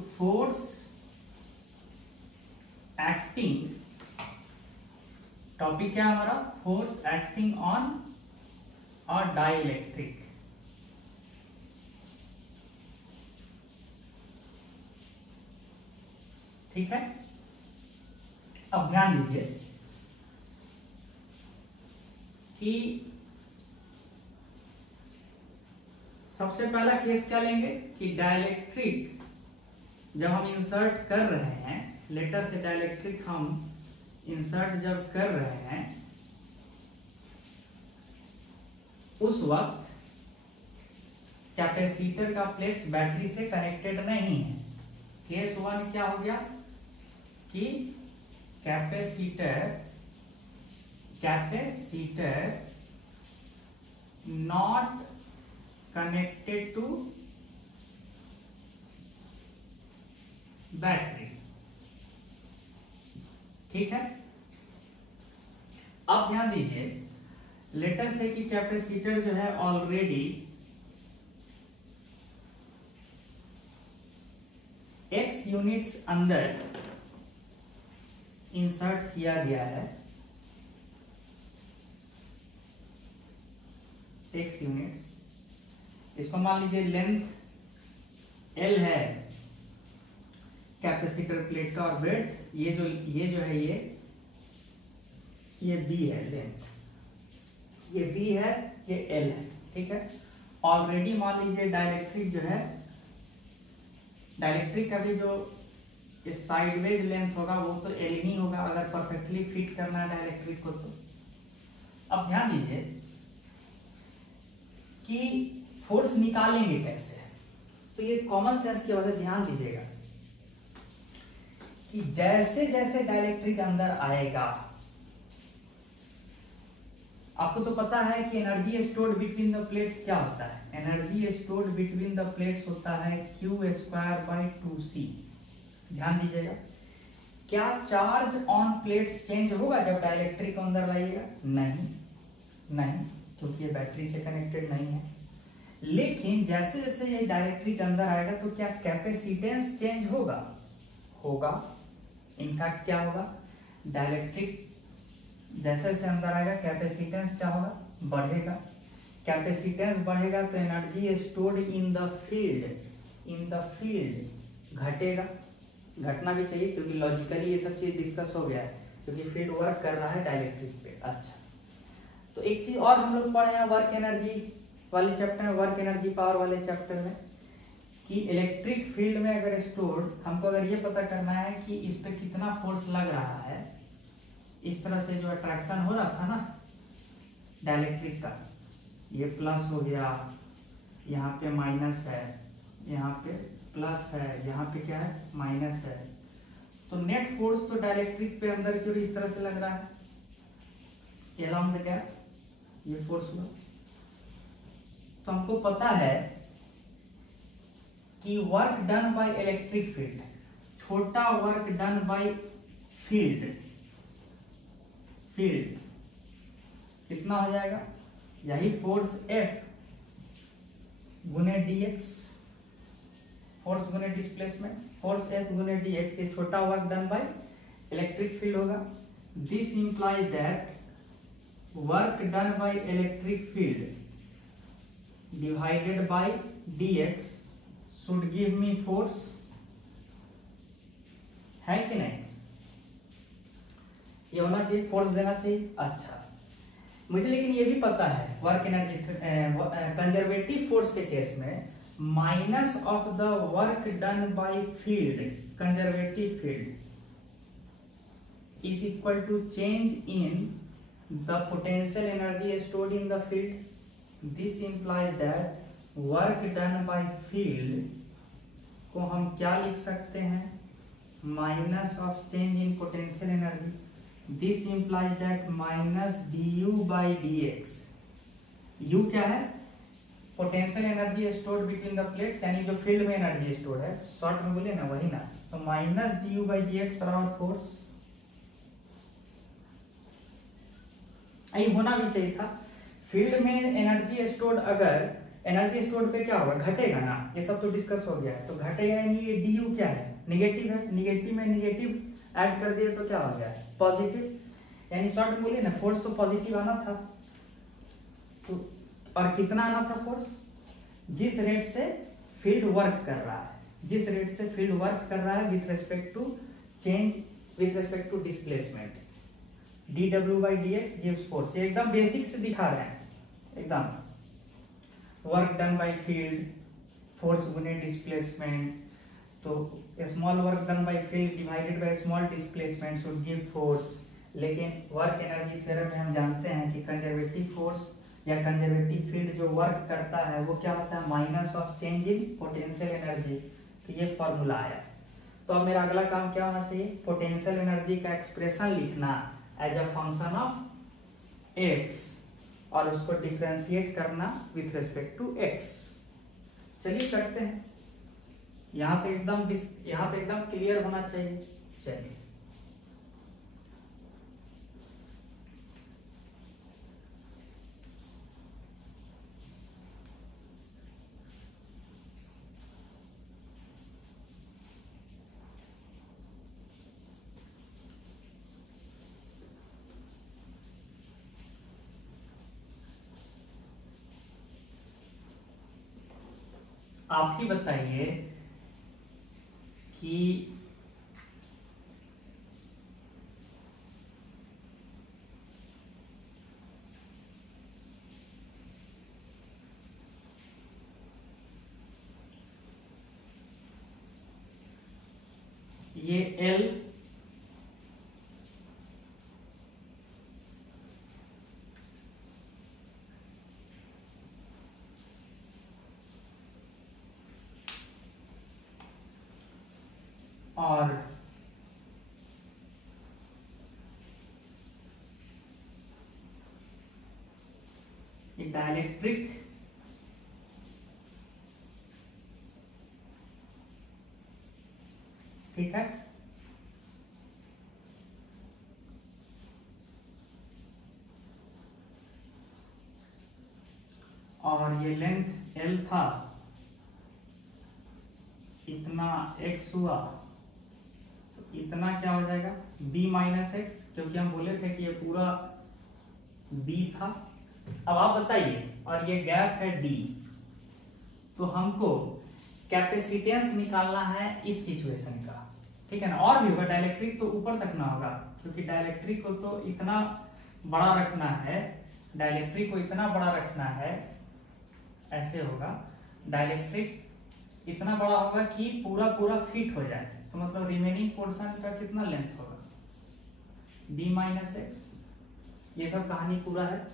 तो force acting, topic क्या हमारा, force acting on a dielectric. ठीक है, अब ध्यान दीजिए कि सबसे पहला केस क्या लेंगे कि डाइलेक्ट्रिक जब हम इंसर्ट कर रहे हैं, लेटर से डाइलेक्ट्रिक हम इंसर्ट जब कर रहे हैं उस वक्त कैपेसिटर का प्लेट्स बैटरी से कनेक्टेड नहीं है। केस 1 क्या हो गया कि capacitor not connected to battery. ठीक है, अब ध्यान दीजिए, लेटर से कि कैपेसिटर जो है ऑलरेडी x यूनिट्स अंदर इंसर्ट किया गया है, x यूनिट्स, इसको मान लीजिए लेंथ L है कैपेसिटर प्लेट का, और ब्रेड्थ ये जो है ये B है, लेंथ ये B है, ये L है। ठीक है, ऑलरेडी मान लीजिए डाइलेक्ट्रिक जो है, डाइलेक्ट्रिक का भी जो साइडवेज लेंथ होगा वो तो L ही होगा अगर परफेक्टली फिट करना है डाइलेक्ट्रिक को। तो अब ध्यान दीजिए कि फोर्स निकालेंगे कैसे, तो ये कॉमन सेंस की वजह से ध्यान दीजिएगा कि जैसे जैसे डाइलेक्ट्रिक अंदर आएगा, आपको तो पता है कि energy stored between the plates क्या होता है, energy stored between the plates होता है Q²/2C। ध्यान दीजिएगा, क्या चार्ज ऑन प्लेट्स चेंज होगा जब डाइलेक्ट्रिक अंदर लाइएगा? नहीं, क्योंकि ये बैटरी से कनेक्टेड नहीं है। लेकिन जैसे जैसे ये डाइलेक्ट्रिक अंदर आएगा तो क्या कैपेसिटेंस चेंज होगा। इनफैक्ट क्या होगा, डाइलेक्ट्रिक जैसे जैसे अंदर आएगा कैपेसिटेंस क्या होगा, बढ़ेगा। कैपेसिटेंस बढ़ेगा तो energy stored in the field घटेगा, घटना भी चाहिए क्योंकि लॉजिकली ये सब चीज डिस्कस हो गया है, क्योंकि फील्ड वर्क कर रहा है डाइलेक्ट्रिक पे। अच्छा, तो एक चीज और हम लोग पढ़े हैं वर्क एनर्जी वाले चैप्टर में, वर्क एनर्जी पावर वाले चैप्टर में, कि इलेक्ट्रिक फील्ड में अगर स्टोर्ड, हमको अगर ये पता करना है कि इस पे कितना फोर्स लग रहा है, इस तरह से जो अट्रैक्शन हो रहा था ना डाइलेक्ट्रिक का, ये प्लस हो गया, यहाँ पे माइनस है, यहाँ पे प्लस है, यहाँ पे क्या है माइनस है, तो नेट फोर्स तो डाइलेक्ट्रिक पे अंदर की ओर इस तरह से लग रहा है, along the gap, ये फोर्स हुआ। तो हमको पता है कि work done by electric field, छोटा वर्क डन बाय फील्ड कितना हो जाएगा, यही फोर्स F गुने dx, फोर्स गुने डिस्प्लेसमेंट, फोर्स F गुने dx, ये छोटा work done by electric field होगा। This implies that work done by electric field divided by dx should give me force, है कि नहीं, ये होना चाहिए, फोर्स देना चाहिए। अच्छा, मुझे लेकिन ये भी पता है वर्क एनर्जी कंजर्वेटिव फोर्स के केस में minus of the work done by field, conservative field is equal to change in the potential energy stored in the field. This implies that work done by field को हम क्या लिख सकते हैं, minus of change in potential energy. This implies that minus du by dx, u क्या है, potential energy stored between the plates, यानी जो फील्ड में एनर्जी स्टोर्ड है, शॉर्ट में बोले ना वही ना, तो माइनस du by dx बराबर फोर्स। यही होना भी चाहिए था, फील्ड में एनर्जी स्टोर्ड अगर एनर्जी स्टोर्ड पे क्या होगा, घटेगा ना, ये सब तो डिस्कस हो गया है। तो घटेगा यानी ये du क्या है, निगेटिव है, निगेटिव में निगेटिव ऐड कर दिए तो क्या हो गया, पॉजिटिव। यानी शॉर्ट में बोलिए ना, फोर्स तो पॉजिटिव आना था, तो और कितना आना था फोर्स, जिस रेट से फील्ड वर्क कर रहा है, जिस रेट से फील्ड वर्क कर रहा है with respect to change, with respect to displacement, dw/dx gives force. ये एकदम बेसिक से दिखा रहे हैं, एकदम work done by field, force गुने डिस्प्लेसमेंट, तो small work done by field divided by small displacement should give force. लेकिन वर्क एनर्जी थ्योरम में हम जानते हैं कि कंजर्वेटिव फोर्स या कंजर्वेटिव फील्ड जो वर्क करता है वो क्या होता है, minus of change in potential energy. तो ये फॉर्मूला आया। तो अब मेरा अगला काम क्या होना चाहिए, पोटेंशियल एनर्जी का एक्सप्रेशन लिखना as a function of x और उसको डिफरेंशिएट करना विथ रेस्पेक्ट टू एक्स। चलिए करते हैं, यहाँ तक एकदम क्लियर होना चाहिए। चलिए आप ही बताइए कि ये L और डाइलेक्ट्रिक ठीक है, और ये लेंथ L था, इतना x हुआ, तो इतना क्या हो जाएगा b माइनस एक्स, क्योंकि हम बोले थे कि ये पूरा b था। अब आप बताइए, और ये गैप है d, तो हमको कैपेसिटेंस निकालना है इस सिचुएशन का, ठीक है ना। और भी होगा, डाइलेक्ट्रिक तो ऊपर तक ना होगा, क्योंकि डाइलेक्ट्रिक को तो इतना बड़ा रखना है, डाइलेक्ट्रिक को इतना बड़ा रखना है, ऐसे होगा, डाइलेक्ट्रिक इतना बड़ा होगा कि पूरा फिट हो जाए। तो मतलब रिमेनिंग पोर्शन का कितना लेंथ होगा, b माइनस एक्स। ये सब कहानी पूरा है।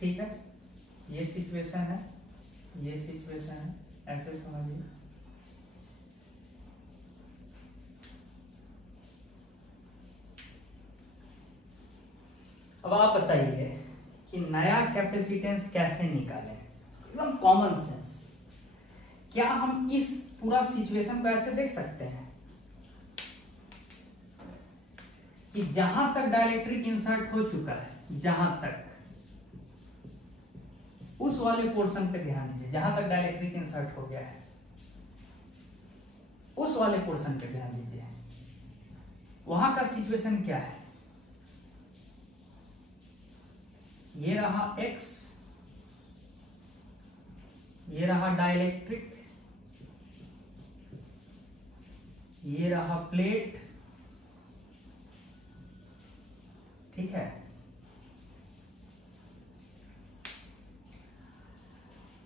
ठीक है, ये सिचुएशन है, ये सिचुएशन है, ऐसे समझिए। अब आप बताइए कि नया कैपेसिटेंस कैसे निकालें, एकदम कॉमन सेंस। क्या हम इस पूरा सिचुएशन को ऐसे देख सकते हैं कि जहां तक डाइलेक्ट्रिक इंसर्ट हो चुका है, जहां तक, उस वाले पोर्शन पे ध्यान दीजिए, जहां तक डाइलेक्ट्रिक इंसर्ट हो गया है उस वाले पोर्शन पे ध्यान दीजिए। वहां का सिचुएशन क्या है, ये रहा x, ये रहा डाइलेक्ट्रिक, ये रहा प्लेट, ठीक है।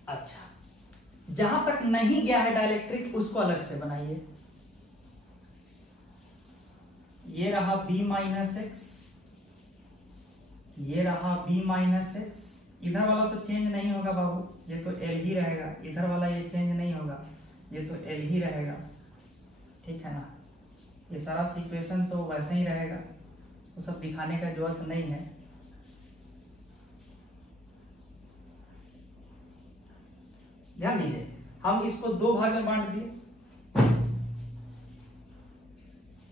अच्छा, जहां तक नहीं गया है डाइलेक्ट्रिक उसको अलग से बनाइए। ये रहा b माइनस एक्स, ये रहा b माइनस एक्स। इधर वाला तो चेंज नहीं होगा बाबू, ये तो L ही रहेगा। इधर वाला ये चेंज नहीं होगा, ये तो L ही रहेगा, ठीक है ना। ये सारा सिचुएशन तो वैसे ही रहेगा, वो सब दिखाने का जरूरत नहीं है। ध्यान दीजिए, हम इसको दो भाग में बांट दिए।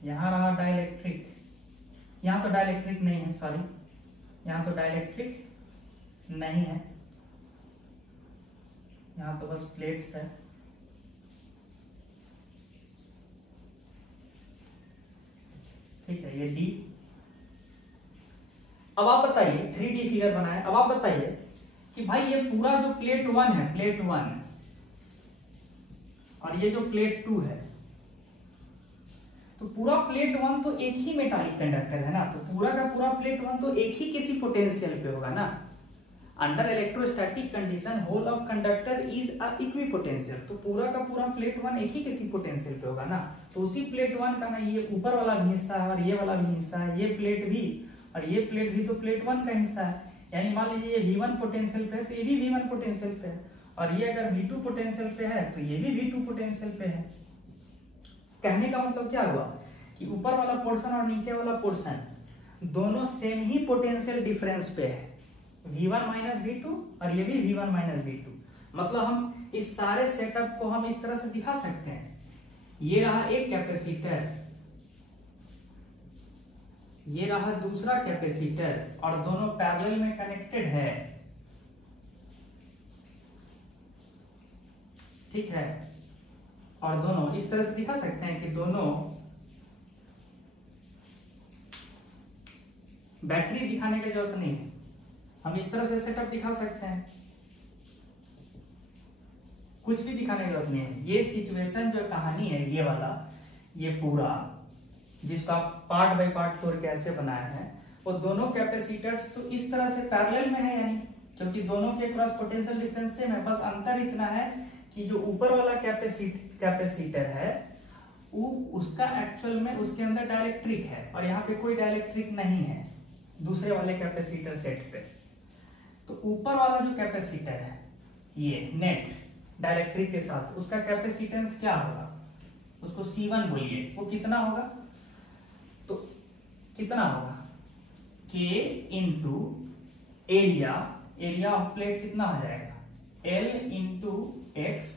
यहां रहा डाइलेक्ट्रिक यहाँ तो डाइलेक्ट्रिक नहीं है, सॉरी, यहाँ तो डाइलेक्ट्रिक नहीं है, यहाँ तो बस प्लेट्स है। ठीक है, ये डी। अब आप बताइए, 3D फिगर बनाए, अब आप बताइए कि भाई ये पूरा जो प्लेट 1 है, प्लेट 1, और ये जो प्लेट 2 है, तो पूरा प्लेट 1 तो एक ही मेटालिक कंडक्टर है ना, तो पूरा का पूरा प्लेट 1 तो एक ही किसी पोटेंशियल पे होगा ना। Under electrostatic condition whole of conductor is a equipotential, तो पूरा का पूरा प्लेट 1 एक ही किसी पोटेंशियल पे होगा ना। तो उसी प्लेट 1 का ना ये ऊपर वाला भी हिस्सा है और ये वाला भी हिस्सा है, ये प्लेट भी और ये प्लेट भी तो प्लेट 1 का हिस्सा है। यानी मान लीजिए ये V1 पोटेंशियल पे है तो ये भी V1 पोटेंशियल पे है, और ये अगर V2 पोटेंशियल पे है तो ये भी V2 पोटेंशियल पे है। कहने का मतलब क्या हुआ कि ऊपर वाला पोर्शन और नीचे वाला पोर्शन दोनों सेम ही पोटेंशियल डिफरेंस पे है, V1 माइनस V2 और ये भी V1 माइनस V2। मतलब हम इस सारे सेटअप को हम इस तरह से दिखा सकते हैं, ये रहा एक कैपेसिटर, ये रहा दूसरा कैपेसिटर, और दोनों पैरेलल में कनेक्टेड है। ठीक है, और दोनों इस तरह से दिखा सकते हैं कि दोनों बैटरी दिखाने की जरूरत नहीं है, हम इस तरह से सेटअप दिखा सकते हैं, कुछ भी दिखाने की जरूरत नहीं है। ये सिचुएशन जो कहानी है, ये वाला, ये पूरा जिसको आप पार्ट बाय पार्ट तोड़ के ऐसे बनाए हैं, वो दोनों कैपेसिटर्स तो इस तरह से पैरेलल में है, यानी क्योंकि दोनों के क्रॉस पोटेंशियल डिफरेंस सेम है, बस अंतर इतना है कि जो ऊपर वाला कैपेसिटर है वो उसका एक्चुअल में उसके अंदर डाइलेक्ट्रिक है, और यहाँ पे कोई डाइलेक्ट्रिक नहीं है दूसरे वाले कैपेसिटर सेट पे। तो ऊपर वाला जो कैपेसिटर है ये नेट डाइलेक्ट्रिक के साथ, उसका कैपेसिटेंस क्या होगा, उसको C1 बोलिए, वो कितना होगा, तो कितना होगा K into area, area of plate कितना हो जाएगा, L into x,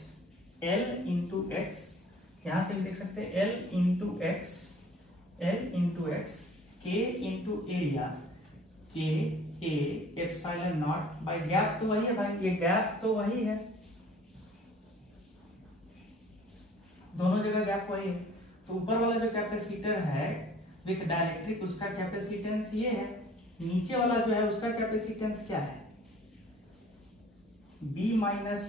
L into x, यहां से भी देख सकते हैं L into x, L into x, K into area, K A epsilon naught by gap, तो वही है भाई, ये गैप तो वही है, दोनों जगह गैप वही है। तो ऊपर वाला जो कैपेसिटर है विथ डाइलेक्ट्रिक, उसका कैपेसिटेंस ये है, नीचे वाला जो है उसका कैपेसिटेंस क्या है, B माइनस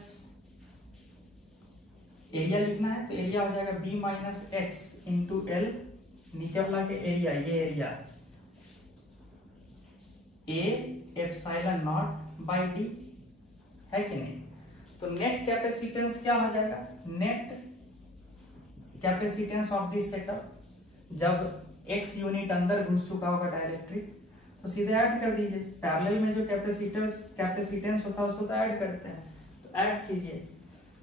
एरिया लिखना है तो एरिया हो जाएगा B minus x into L, नीचे वाला के एरिया, ये area A epsilon naught by D, है कि नहीं। तो नेट कैपेसिटेंस क्या हो जाएगा, net capacitance of this setup, जब x यूनिट अंदर घुस चुका होगा डाइलेक्ट्रिक, तो सीधे ऐड कर दीजिए, पैरेलल में जो कैपेसिटेंस होता है उसको तो ऐड करते हैं, तो ऐड कीजिए,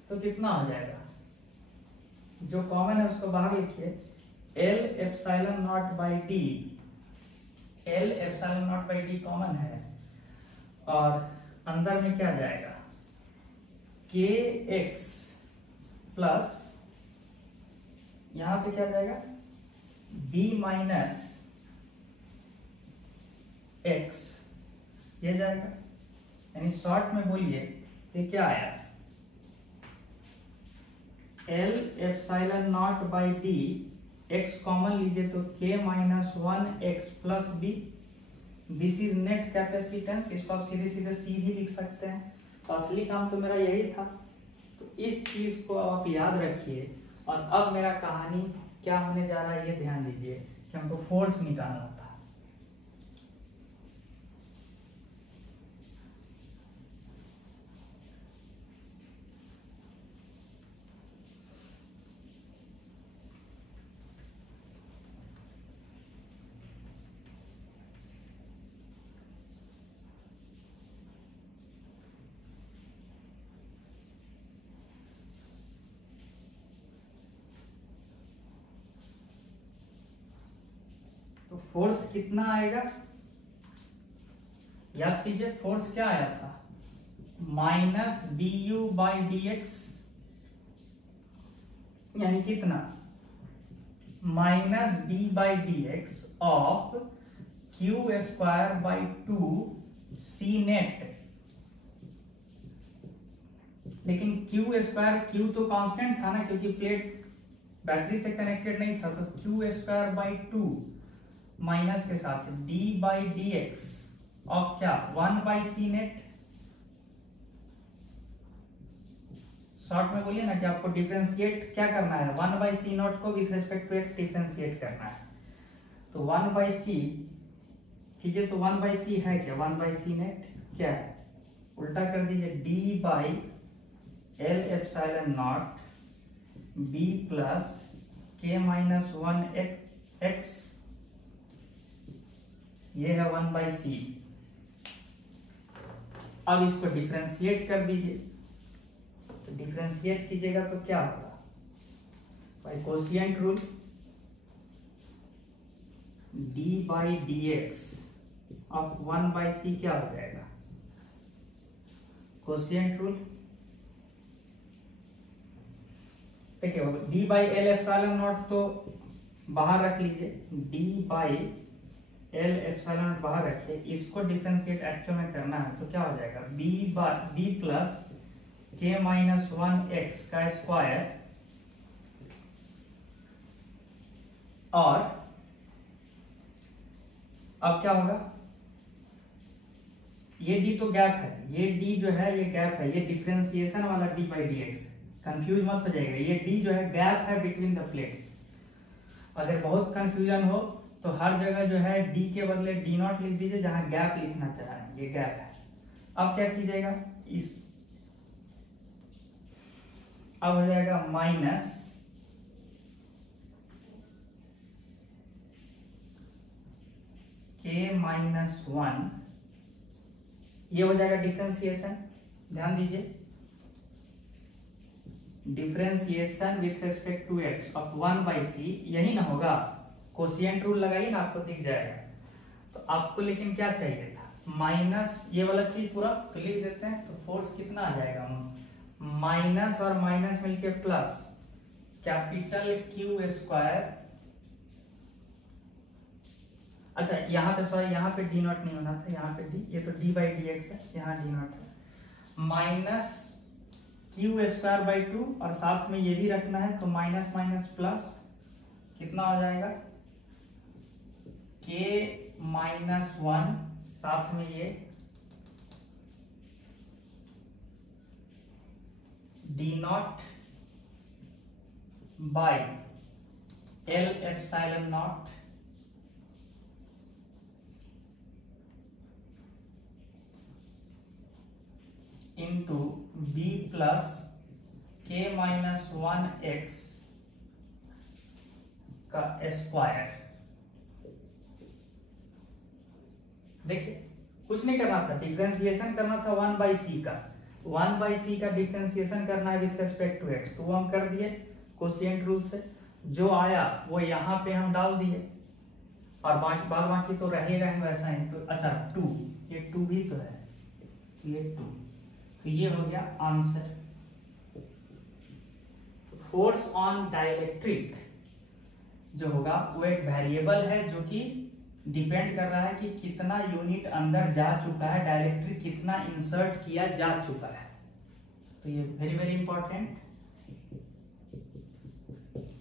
तो कितना हो जाएगा, जो कॉमन है उसको बाहर लिखिए, L epsilon naught by D, L epsilon naught by D common है, और अंदर में क्या जाएगा, kx प्लस यहां पे क्या जाएगा, B माइनस एक्स, ये जाएगा, यानी शॉर्ट में बोलिए तो क्या आया, L epsilon naught by D, x common लीजिए तो k minus 1 x plus B, this is net capacitance, इसको आप सीधे सीधे C भी लिख सकते हैं। तो असली काम तो मेरा यही था, तो इस चीज को आप याद रखिए। और अब मेरा कहानी क्या होने जा रहा है ये ध्यान दीजिए कि हमको फोर्स निकालना था। तो फोर्स कितना आएगा, याद कीजिए, फोर्स क्या आया था, माइनस du बाई dx, यानी कितना, minus b by dx of Q square by 2 C net, लेकिन क्यू स्क्वायर, क्यू तो कांस्टेंट था ना क्योंकि प्लेट बैटरी से कनेक्टेड नहीं था, तो क्यू स्क्वायर बाई 2 माइनस के साथ D by D X of क्या 1 बाई सी नेट। शॉर्ट में बोलिए ना कि आपको डिफरेंशिएट क्या करना है, 1 बाई सी नॉट को with respect to x differentiate करना है। तो 1 बाई सी कीजिए, तो 1 बाई सी है क्या, 1 बाई सी नेट क्या है, उल्टा कर दीजिए, D by L epsilon not be plus K minus 1 x, ये है 1 बाई सी। अब इसको डिफरेंशिएट कर दीजिए, तो डिफरेंशिएट कीजिएगा तो क्या होगा, by quotient rule d by D X of 1 by C क्या हो जाएगा, कोशिएंट रूल। देखिए d by L epsilon naught तो बाहर रख लीजिए, d by L epsilon naught बाहर रखिए, इसको डिफरेंशिएट एक्चुअल में करना है तो क्या हो जाएगा, b plus K minus 1 x का स्क्वायर, और अब क्या होगा, ये d तो गैप है, ये d जो है ये गैप है, ये डिफरेंशिएशन वाला d by D x, confuse मत हो जाएगा, ये d जो है गैप है बिटवीन द प्लेट्स। अगर बहुत कंफ्यूजन हो तो हर जगह जो है d के बदले d नॉट लिख दीजिए, जहां गैप लिखना चाह रहे हैं, ये गैप है। अब क्या कीजिएगा, इस अब हो जाएगा माइनस के माइनस 1, ये हो जाएगा डिफरेंशिएशन, ध्यान दीजिए, differentiation with respect to X of 1 by C, यही ना होगा, कोशिएंट रूल लगाइए ना आपको दिख जाएगा। तो आपको लेकिन क्या चाहिए था, माइनस ये वाला चीज पूरा तो लिख देते हैं, तो फोर्स कितना आ जाएगा, माइनस और माइनस मिलके प्लस कैपिटल क्यू स्क्वायर, अच्छा यहाँ पे सॉरी, यहाँ पे डी नॉट नहीं होना था, यहाँ पे डी, ये तो डी बाई डी एक्स है, यहाँ डी नॉट है, माइनस क्यू स्क्वायर बाई 2, और साथ में ये भी रखना है, तो माइनस माइनस प्लस कितना हो जाएगा, के माइनस 1, साथ में ये D naught by L epsilon naught into B plus K minus 1 x का स्क्वायर। देखिए कुछ नहीं करना था, डिफरेंशिएशन करना था 1 बाई सी का, 1 बाई सी का डिफरेंशिएशन करना है विथ रिस्पेक्ट टू एक्स, तो वो हम कर दिए कोशिएंट रूल से, जो आया वो यहाँ पे हम डाल दिए, और बाकी तो रहेगा ही वैसा ही। तो अच्छा 2, ये 2 भी तो है, ये 2, तो ये हो गया आंसर। फोर्स ऑन डाइलेक्ट्रिक जो होगा वो एक वेरिएबल है जो कि डिपेंड कर रहा है कि कितना यूनिट अंदर जा चुका है, डाइलेक्ट्रिक कितना इंसर्ट किया जा चुका है, तो ये वेरी वेरी इंपॉर्टेंट।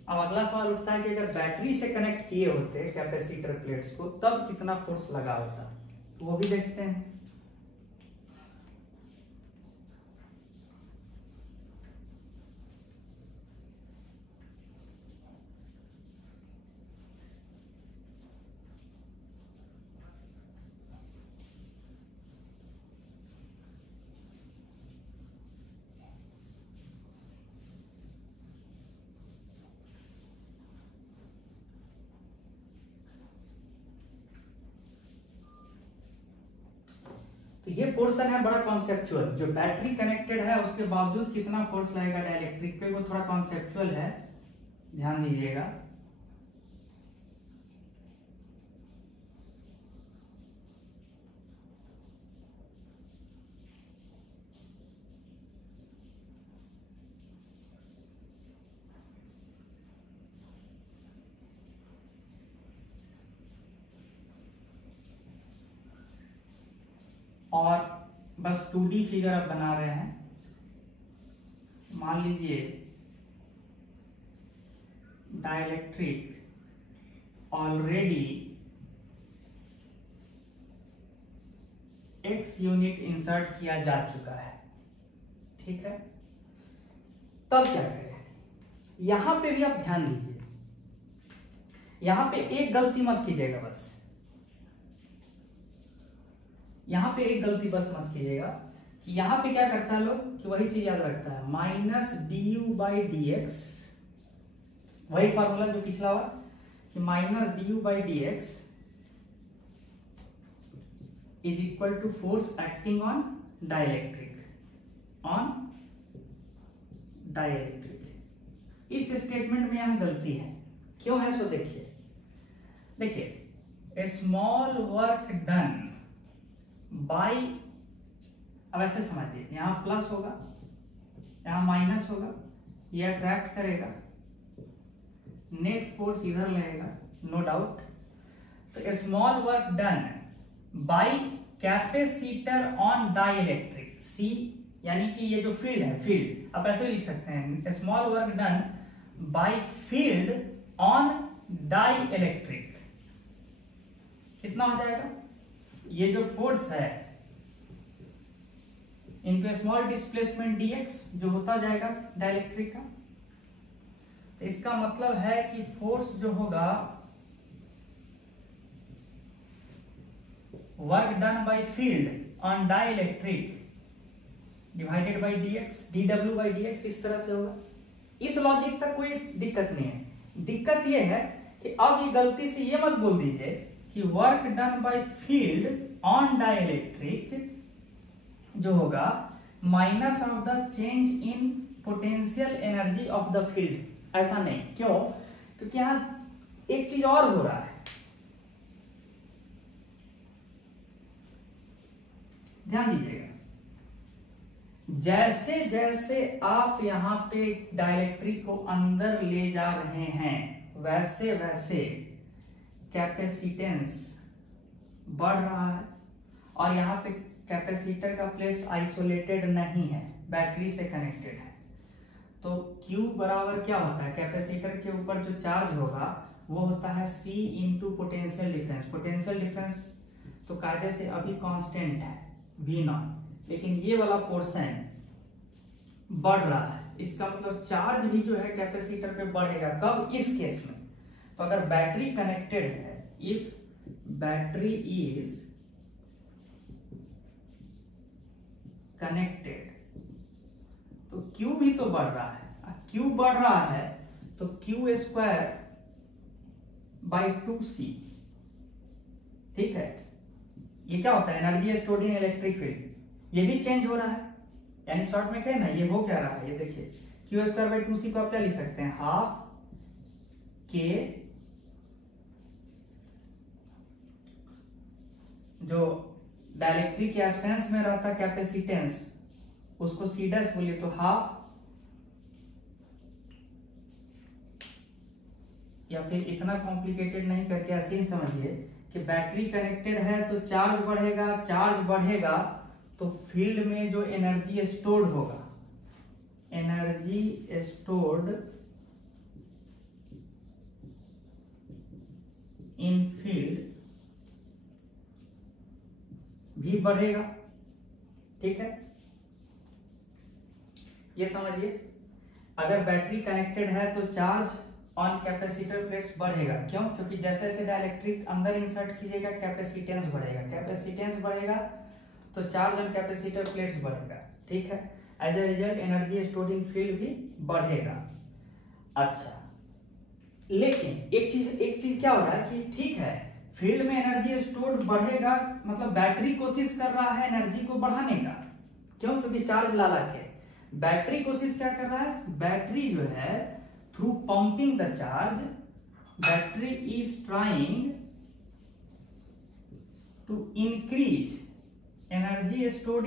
अब अगला सवाल उठता है कि अगर बैटरी से कनेक्ट किए होते कैपेसिटर प्लेट्स को तब कितना फोर्स लगा होता, तो वो भी देखते हैं। तो ये पोर्शन है बड़ा कॉन्सेप्चुअल, जो बैटरी कनेक्टेड है उसके बावजूद कितना फोर्स लगेगा डाइलेक्ट्रिक पे, वो थोड़ा कॉन्सेप्चुअल है, ध्यान दीजिएगा। और बस 2D फिगर अब बना रहे हैं। मान लीजिए dielectric already x unit insert किया जा चुका है, ठीक है। तब क्या करें, यहां पे भी आप ध्यान दीजिए, यहां पे एक गलती मत कीजिएगा, बस यहां पे एक गलती बस मत कीजिएगा कि यहां पे क्या करता है लोग कि वही चीज याद रखता है, minus du by D x, वही फॉर्मूला जो पिछला हुआ कि minus du by D x is equal to force acting on dielectric. इस स्टेटमेंट में यहां गलती है, क्यों है सो देखिए स्मॉल वर्क डन बाय, अब ऐसे समझिए, यहां प्लस होगा, यहां माइनस होगा, ये अट्रैक्ट करेगा, नेट फोर्स इधर लगेगा, नो डाउट। तो small work done by capacitor on dielectric, C यानी कि ये जो फील्ड है, फील्ड आप ऐसे लिख सकते हैं, small work done by field on dielectric, कितना हो जाएगा, ये जो फोर्स है इनके स्मॉल डिस्प्लेसमेंट dx जो होता जाएगा डाइलेक्ट्रिक का। तो इसका मतलब है कि फोर्स जो होगा work done by field on dielectric divided by dx, dw by dx, इस तरह से होगा। इस लॉजिक तक कोई दिक्कत नहीं है। दिक्कत यह है कि अब ये गलती से ये मत बोल दीजिए कि work done by field on dielectric जो होगा minus of the change in potential energy of the field, ऐसा नहीं। क्यों? क्योंकि यहां एक चीज और हो रहा है, ध्यान दीजिएगा, जैसे जैसे आप यहां पे डाइलेक्ट्रिक को अंदर ले जा रहे हैं वैसे वैसे कैपेसिटेंस बढ़ रहा है, और यहां पे कैपेसिटर का प्लेट्स आइसोलेटेड नहीं है, बैटरी से कनेक्टेड है। तो Q बराबर क्या होता है, कैपेसिटर के ऊपर जो चार्ज होगा वो होता है C into potential difference. Potential difference तो कायदे से अभी कांस्टेंट है V0, लेकिन ये वाला पोर्शन बढ़ रहा है, इसका मतलब चार्ज भी जो है कैपेसिटर पे बढ़ेगा। कब? इस केस में। तो अगर बैटरी कनेक्टेड है, इफ बैटरी इज कनेक्टेड, तो Q भी तो बढ़ रहा है। Q बढ़ रहा है तो Q स्क्वायर बाई 2C, ठीक है। ये क्या होता है, एनर्जी स्टोर्ड इन इलेक्ट्रिक फील्ड, ये भी चेंज हो रहा है। यानी शॉर्ट में क्या है ना, ये हो क्या रहा है, ये देखिए Q स्क्वायर बाई 2C को आप क्या लिख सकते हैं, हाफ के जो डाइलेक्ट्रिक के एब्सेंस में रहता कैपेसिटेंस, उसको C डैश बोलिए तो हाफ, या फिर इतना कॉम्प्लिकेटेड नहीं करके ऐसे ही समझिए कि बैटरी कनेक्टेड है तो चार्ज बढ़ेगा, चार्ज बढ़ेगा तो फील्ड में जो एनर्जी स्टोर्ड होगा, एनर्जी स्टोर्ड इन फील्ड भी बढ़ेगा, ठीक है। ये समझिए, अगर बैटरी कनेक्टेड है तो चार्ज ऑन कैपेसिटर प्लेट्स बढ़ेगा। क्यों? क्योंकि जैसे जैसे डाइलेक्ट्रिक अंदर इंसर्ट कीजिएगा कैपेसिटेंस बढ़ेगा, कैपेसिटेंस बढ़ेगा तो चार्ज ऑन कैपेसिटर प्लेट्स बढ़ेगा, ठीक है। As a result energy stored in field भी बढ़ेगा। अच्छा, लेकिन एक चीज क्या हो रहा है कि ठीक है, फील्ड में एनर्जी स्टोर्ड बढ़ेगा, मतलब बैटरी कोशिश कर रहा है एनर्जी को बढ़ाने का। क्यों? क्योंकि चार्ज ला के बैटरी कोशिश क्या कर रहा है, बैटरी जो है through pumping the charge, battery is trying to increase energy stored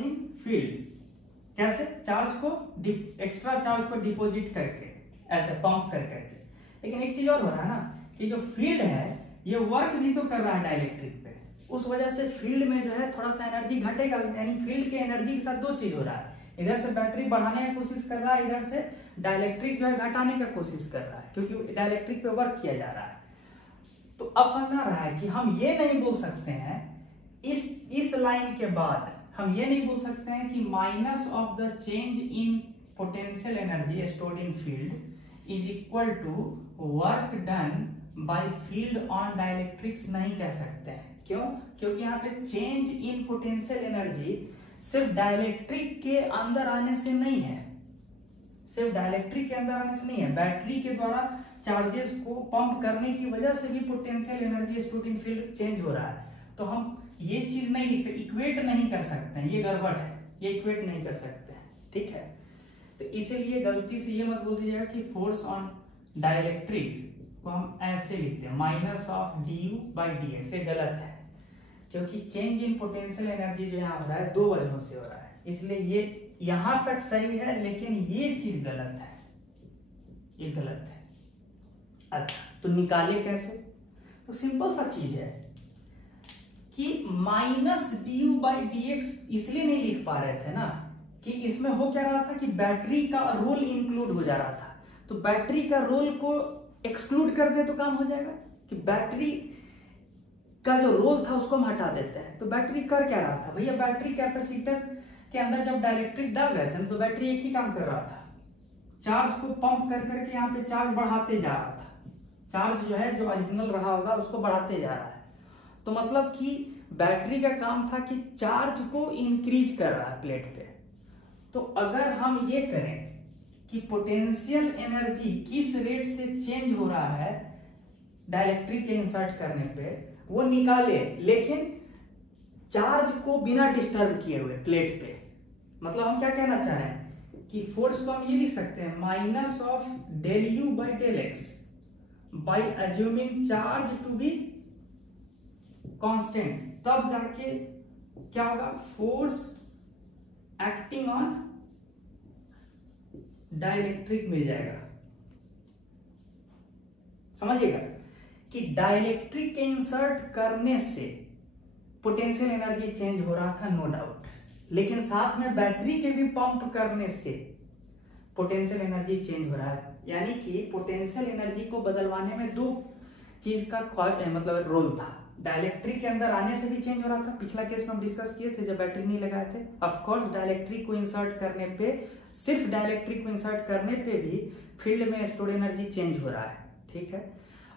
in field. कैसे? चार्ज को, एक्स्ट्रा चार्ज को डिपॉजिट करके, ऐसे पंप कर करके। लेकिन एक चीज और हो रहा है ना कि जो फील्ड है, ये वर्क भी तो कर रहा है डाइलेक्ट्रिक पे, उस वजह से फील्ड में जो है थोड़ा सा एनर्जी घटेगा, यानी फील्ड के एनर्जी के साथ दो चीज हो रहा है, इधर से बैटरी बढ़ाने की कोशिश कर रहा है, इधर से डाइलेक्ट्रिक जो है घटाने की कोशिश कर रहा है, क्योंकि डाइलेक्ट्रिक पे वर्क किया जा रहा है। तो अब समझ में आ रहा है कि हम ये नहीं बोल सकते हैं इस लाइन के बाद हम ये नहीं बोल सकते हैं कि minus of the change in potential energy stored in field is equal to work done by field on dielectrics नहीं कह सकते हैं। क्यों? क्योंकि यहाँ पे चेंज इन पोटेंशियल एनर्जी सिर्फ डाइलेक्ट्रिक के अंदर आने से नहीं है, सिर्फ डाइलेक्ट्रिक के अंदर आने से नहीं है, बैटरी के द्वारा चार्जेस को पंप करने की वजह से भी potential energy stored in field change हो रहा है। तो हम ये चीज नहीं लिख सकते, इक्वेट नहीं कर सकते हैं, ये गड़बड़ है, ये इक्वेट नहीं कर सकते हैं, ठीक है। तो इसीलिए गलती से ये मत बोल दीजिएगा कि फोर्स ऑन डाइलेक्ट्रिक को हम ऐसे लिखते हैं minus of du by dx, ये गलत है, क्योंकि चेंज इन पोटेंशियल एनर्जी जो यहाँ हो रहा है दो वजहों से हो रहा है, इसलिए ये यहां तक सही है, लेकिन ये चीज गलत है, ये गलत है। अच्छा, तो निकाले कैसे? तो सिंपल सा चीज है कि माइनस ड्यू बाई dx इसलिए नहीं लिख पा रहे थे ना कि इसमें हो क्या रहा था कि बैटरी का रोल इंक्लूड हो जा रहा था, तो बैटरी का रोल को एक्सक्लूड कर दे तो काम हो जाएगा कि बैटरी का जो रोल था उसको हम हटा देते हैं। तो बैटरी कर क्या रहा था भैया, बैटरी कैपेसिटर के अंदर जब डाइलेक्ट्रिक डाल रहे थे तो बैटरी एक ही काम कर रहा था, चार्ज को पंप कर करके यहाँ पे चार्ज बढ़ाते जा रहा था, चार्ज जो है जो ओरिजिनल रहा होगा उसको बढ़ाते जा रहा है। तो मतलब कि बैटरी का काम था कि चार्ज को इंक्रीज कर रहा है प्लेट पे। तो अगर हम ये करें कि पोटेंशियल एनर्जी किस रेट से चेंज हो रहा है डाइलेक्ट्रिक के इंसर्ट करने पे वो निकाले, लेकिन चार्ज को बिना डिस्टर्ब किए हुए प्लेट पे, मतलब हम क्या कहना चाह रहे हैं कि फोर्स को हम ये लिख सकते हैं minus of del you by del x by assuming charge to be constant, तब जाके क्या होगा, फोर्स एक्टिंग ऑन डाइलेक्ट्रिक मिल जाएगा। समझिएगा कि डाइलेक्ट्रिक के इंसर्ट करने से पोटेंशियल एनर्जी चेंज हो रहा था, नो डाउट, लेकिन साथ में बैटरी के भी पंप करने से पोटेंशियल एनर्जी चेंज हो रहा है, यानी कि पोटेंशियल एनर्जी को बदलवाने में दो चीज का मतलब रोल था, डाइलेक्ट्रिक के अंदर आने से भी चेंज हो रहा था, पिछला केस में हम डिस्कस किए थे जब बैटरी नहीं लगाए थे। ऑफ कोर्स डाइलेक्ट्रिक को इंसर्ट करने पे, सिर्फ डाइलेक्ट्रिक को इंसर्ट करने पे भी फील्ड में स्टोर्ड एनर्जी चेंज हो रहा है, ठीक है।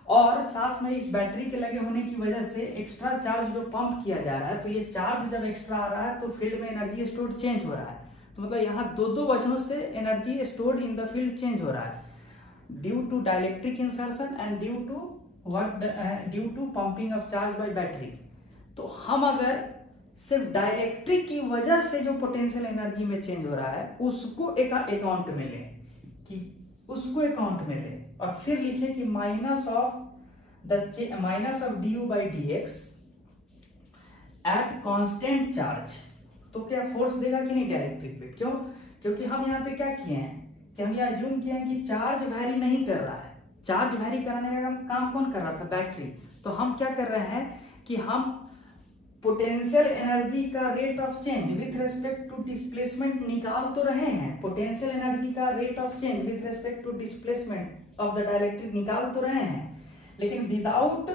और साथ में इस बैटरी के लगे होने की वजह से एक्स्ट्रा चार्ज जो पंप किया जा रहा है, तो ये चार्ज जब एक्स्ट्रा आ रहा है तो फील्ड में एनर्जी स्टोर्ड चेंज हो रहा है। तो मतलब यहाँ दो वजहों से energy stored in the field change हो रहा है, due to dielectric insertion and due to pumping of charge by battery. तो हम अगर सिर्फ डाइलेक्ट्रिक की वजह से जो पोटेंशियल एनर्जी में चेंज हो रहा है उसको एक अकाउंट में लें, कि उसको अकाउंट में लें और फिर लिखे कि minus of due by dx at constant charge, तो क्या फोर्स देगा कि नहीं डाइलेक्ट्रिक पे? क्यों? क्योंकि हम यहाँ पे क्या किए हैं कि हम ये अज्यूम किए हैं कि चार्ज वैरी नहीं कर रहा है, चार्ज वैरी कराने का काम कौन कर रहा था, बैटरी। तो हम क्या कर रहे हैं कि हम पोटेंशियल एनर्जी का rate of change with respect to displacement निकाल तो रहे हैं, पोटेंशियल एनर्जी का rate of change with respect to displacement of the dielectric निकाल तो रहे हैं, लेकिन without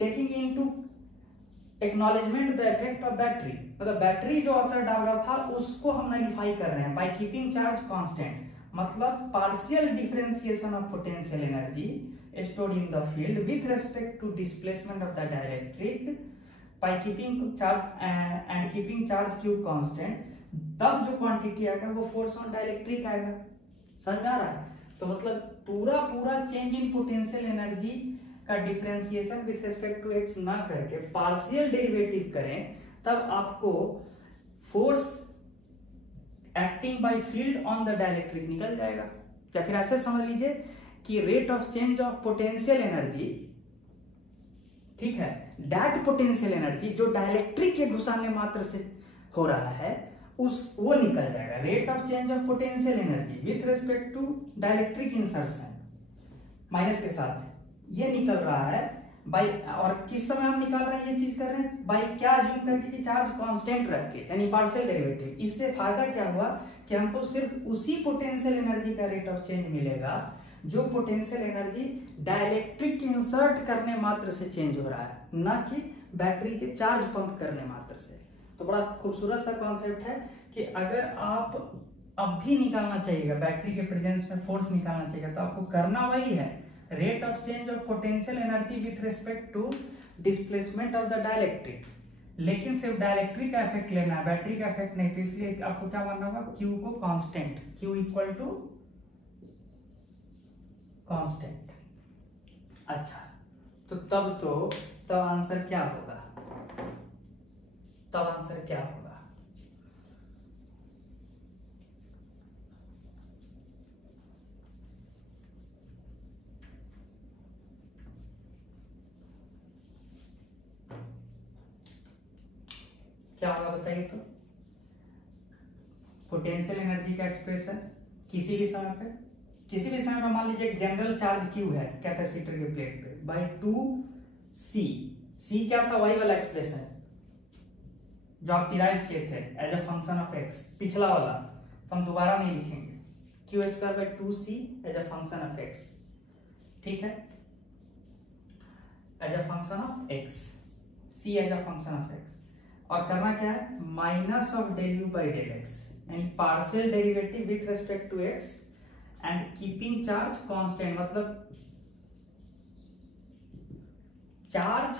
taking into acknowledgement the effect of battery, मतलब बैटरी जो असर डाल रहा था उसको हम नलिफाई कर रहे हैं बाय कीपिंग चार्ज कांस्टेंट, मतलब partial differentiation of potential energy stored in the field with respect to displacement of the dielectric by keeping charge and keeping charge q constant, तब जो क्वांटिटी आएगा वो फोर्स ऑन डाइलेक्ट्रिक आएगा। समझ में आ रहा है? तो मतलब पूरा चेंज इन पोटेंशियल एनर्जी का differentiation with respect to x ना करके पार्शियल डेरिवेटिव करें, तब आपको force acting by field on the dielectric निकल जाएगा। या फिर ऐसे समझ लीजिए कि rate of change of potential energy, ठीक है, दैट पोटेंशियल एनर्जी जो डाइलेक्ट्रिक के घुसाने मात्र से हो रहा है वो निकल जाएगा। Rate of change of potential energy with respect to dielectric insertion minus के साथ ये निकल रहा है बाई, और किस समय हम निकाल रहे हैं ये चीज कर रहे हैं बाई क्या अज्यूम करके कि चार्ज कांस्टेंट रख के, यानी पार्शियल डेरिवेटिव। इससे फायदा क्या हुआ कि हमको सिर्फ उसी पोटेंशियल एनर्जी का रेट ऑफ चेंज मिलेगा जो पोटेंशियल एनर्जी डाइलेक्ट्रिक इंसर्ट करने मात्र से चेंज हो रहा है, ना कि बैटरी के चार्ज पंप करने मात्र से। तो बड़ा खूबसूरत सा कॉन्सेप्ट है कि अगर आप अब भी निकालना चाहिएगा बैटरी के प्रेजेंस में फोर्स निकालना चाहिए, तो आपको करना वही है, rate of change of potential energy with respect to displacement of the dielectric. लेकिन सिर्फ डाइलेक्ट्रिक का इफेक्ट लेना है, बैटरी का इफेक्ट नहीं। तो इसलिए आपको क्या मानना होगा, Q को constant, Q equal to constant. अच्छा, तो तब आंसर क्या होगा, तब आंसर क्या होगा? क्या होगा बताइए तो? पोटेंशियल एनर्जी का एक्सप्रेशन किसी भी समय पे, किसी भी समय पे मान लीजिए एक जनरल चार्ज Q है कैपेसिटर के प्लेट पे बाई 2C। C क्या था, वही वाला एक्सप्रेशन जो आप डिराइव किए थे as a function of x, पिछला वाला, तो हम दोबारा नहीं लिखेंगे। Q square by 2C as a function of x, ठीक है, as a function of x, C as a function of x। और करना क्या है, minus of del you by del X, यानी partial derivative with respect to x and keeping charge constant. मतलब charge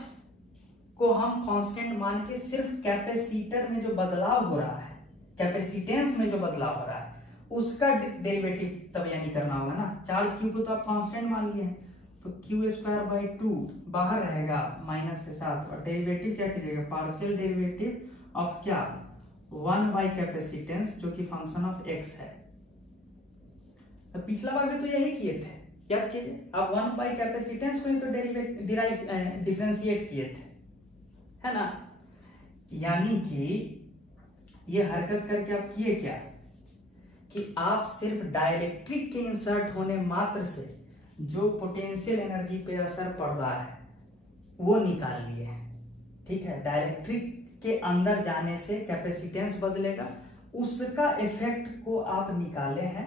को हम कांस्टेंट मान के सिर्फ कैपेसिटर में जो बदलाव हो रहा है, कैपेसिटेंस में जो बदलाव हो रहा है, उसका डेरिवेटिव तब यानी करना होगा ना। चार्ज Q को तो आप कांस्टेंट मान लिए हैं, तो Q स्क्वायर बाई 2 बाहर रहेगा माइनस के साथ, और डेरिवेटिव क्या कीजिएगा, पार्शियल डेरिवेटिव ऑफ क्या, 1 बाई कैपेसिटेंस जो कि फंक्शन ऑफ x है। तो पिछला बार भी तो यही किए थे, याद कीजिए। आप 1 बाई कैपेसिटेंस को तो डिफरेंशिएट किए थे, है ना। यानी कि ये हरकत करके आप किए क्या कि आप सिर्फ डाइलेक्ट्रिक के इंसर्ट होने मात्र से जो पोटेंशियल एनर्जी पे असर पड़ रहा है वो निकाल लिए हैं, ठीक है। डाइलेक्ट्रिक के अंदर जाने से कैपेसिटेंस बदलेगा, उसका इफेक्ट को आप निकाले हैं,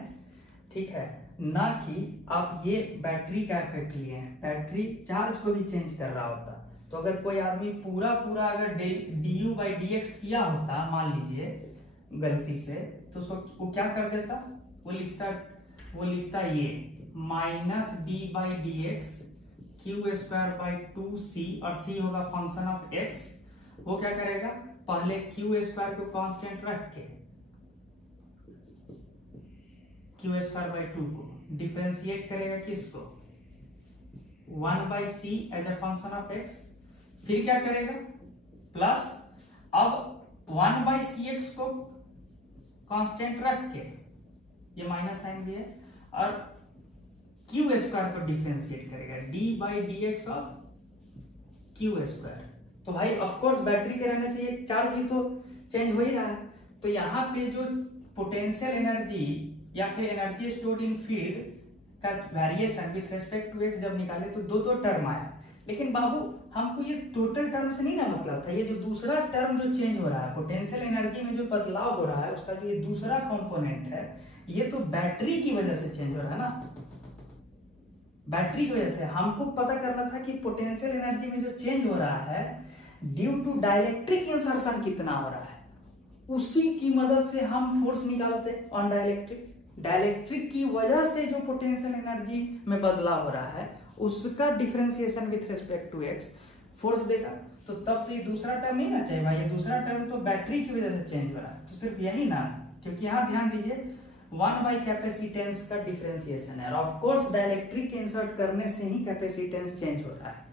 ठीक है, ना कि आप ये बैटरी का इफेक्ट लिए हैं। बैटरी चार्ज को भी चेंज कर रहा होता, तो अगर कोई आदमी पूरा अगर du बाई dx किया होता मान लीजिए गलती से, तो उसको वो क्या कर देता, वो लिखता ये minus D by D x Q square by 2C, और C होगा फंक्शन ऑफ x। वो क्या करेगा, पहले क्यू स्क्वायर को कांस्टेंट रख के क्यू स्क्वायर बाई 2 को डिफरेंशिएट करेगा किसको, 1 by C as a function of x। फिर क्या करेगा, प्लस अब 1 बाई CX को कांस्टेंट रख के, ये माइनस साइन भी है, और क्यू स्क्वायर को डिफरेंशिएट करेगा d by D X of Q square. तो भाई ऑफ कोर्स बैटरी के रहने से ये चार्ज भी तो चेंज हो ही रहा है। तो यहाँ पे जो पोटेंशियल एनर्जी या फिर एनर्जी स्टोर्ड इन फील्ड का variation with respect to x जब निकाले तो दो टर्म आया। लेकिन बाबू हमको ये टोटल टर्म से नहीं ना मतलब था, ये जो दूसरा टर्म जो चेंज हो रहा है, पोटेंशियल एनर्जी में जो बदलाव हो रहा है, उसका जो ये दूसरा कंपोनेंट है, ये तो बैटरी की वजह से चेंज हो रहा है ना। बैटरी की वजह से हमको पता करना था कि पोटेंशियल एनर्जी में जो चेंज हो रहा है ड्यू टू डाइलेक्ट्रिक इंसर्शन कितना हो रहा है, उसी की मदद से हम फोर्स निकालते ऑन डाइलेक्ट्रिक। डाइलेक्ट्रिक की वजह से जो पोटेंशियल एनर्जी में बदलाव हो रहा है उसका differentiation with respect to x force देगा। तो तब तो ये दूसरा टर्म नहीं ना चाहिए भाई, ये दूसरा टर्म तो बैटरी की वजह से चेंज हो रहा है, तो सिर्फ यही ना, क्योंकि यहाँ ध्यान दीजिए 1 बाई कैपेसिटेंस का डिफरेंशिएशन है, और ऑफ कोर्स डाइलेक्ट्रिक इंसर्ट करने से ही कैपेसिटेंस चेंज हो रहा है।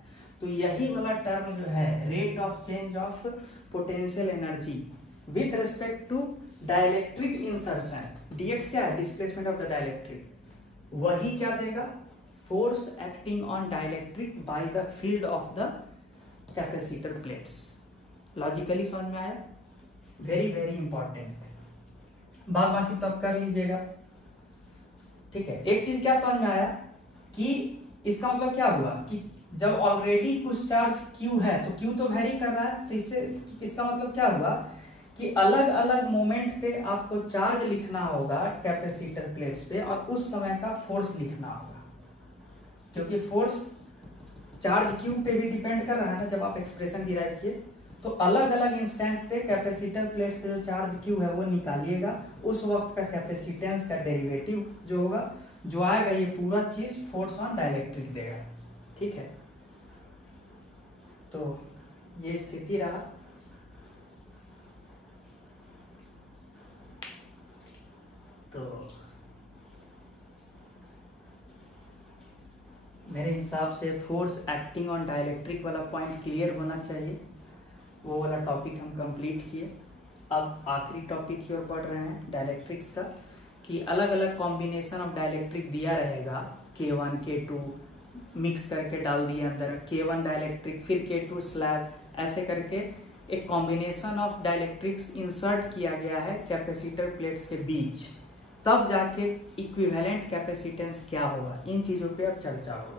तो यही वाला टर्म जो है rate of change of potential energy with respect to dielectric insertion, dx क्या है, डिस्प्लेसमेंट ऑफ द डाइलेक्ट्रिक, वही क्या देगा, force acting on dielectric by the field of the capacitor plates. Logically समझ में आया, वेरी वेरी इंपॉर्टेंट। बाकी तब कर लीजिएगा, ठीक है। एक चीज क्या समझ में आया कि इसका मतलब क्या हुआ कि जब ऑलरेडी कुछ चार्ज Q है तो Q तो वेरी कर रहा है, तो इससे इसका मतलब क्या हुआ कि अलग अलग मोमेंट पे आपको चार्ज लिखना होगा कैपेसिटर प्लेट्स पे, और उस समय का फोर्स लिखना होगा, क्योंकि फोर्स चार्ज Q पे भी डिपेंड कर रहा है ना। जब आप एक्सप्रेशन डिराइव किए तो अलग अलग इंस्टेंट पे कैपेसिटर प्लेट्स पे जो चार्ज Q है वो निकालिएगा, उस वक्त का कैपेसिटेंस का डेरिवेटिव जो होगा, जो आएगा, ये पूरा चीज फोर्स ऑन डाइलेक्ट्रिक देगा। ठीक है, तो ये स्थिति रहा। तो मेरे हिसाब से फोर्स एक्टिंग ऑन डाइलेक्ट्रिक वाला पॉइंट क्लियर होना चाहिए, वो वाला टॉपिक हम कंप्लीट किए। अब आखिरी टॉपिक की ओर बढ़ रहे हैं डाइलेक्ट्रिक्स का, कि अलग अलग कॉम्बिनेशन ऑफ डाइलेक्ट्रिक दिया रहेगा, K1 K2 मिक्स करके डाल दिए अंदर, K1 डाइलेक्ट्रिक फिर K2 स्लैब, ऐसे करके एक कॉम्बिनेशन ऑफ डाइलेक्ट्रिक्स इंसर्ट किया गया है कैपेसिटर प्लेट्स के बीच, तब जाके इक्विवेलेंट कैपेसिटेंस क्या होगा, इन चीज़ों पे अब चर्चा होगा।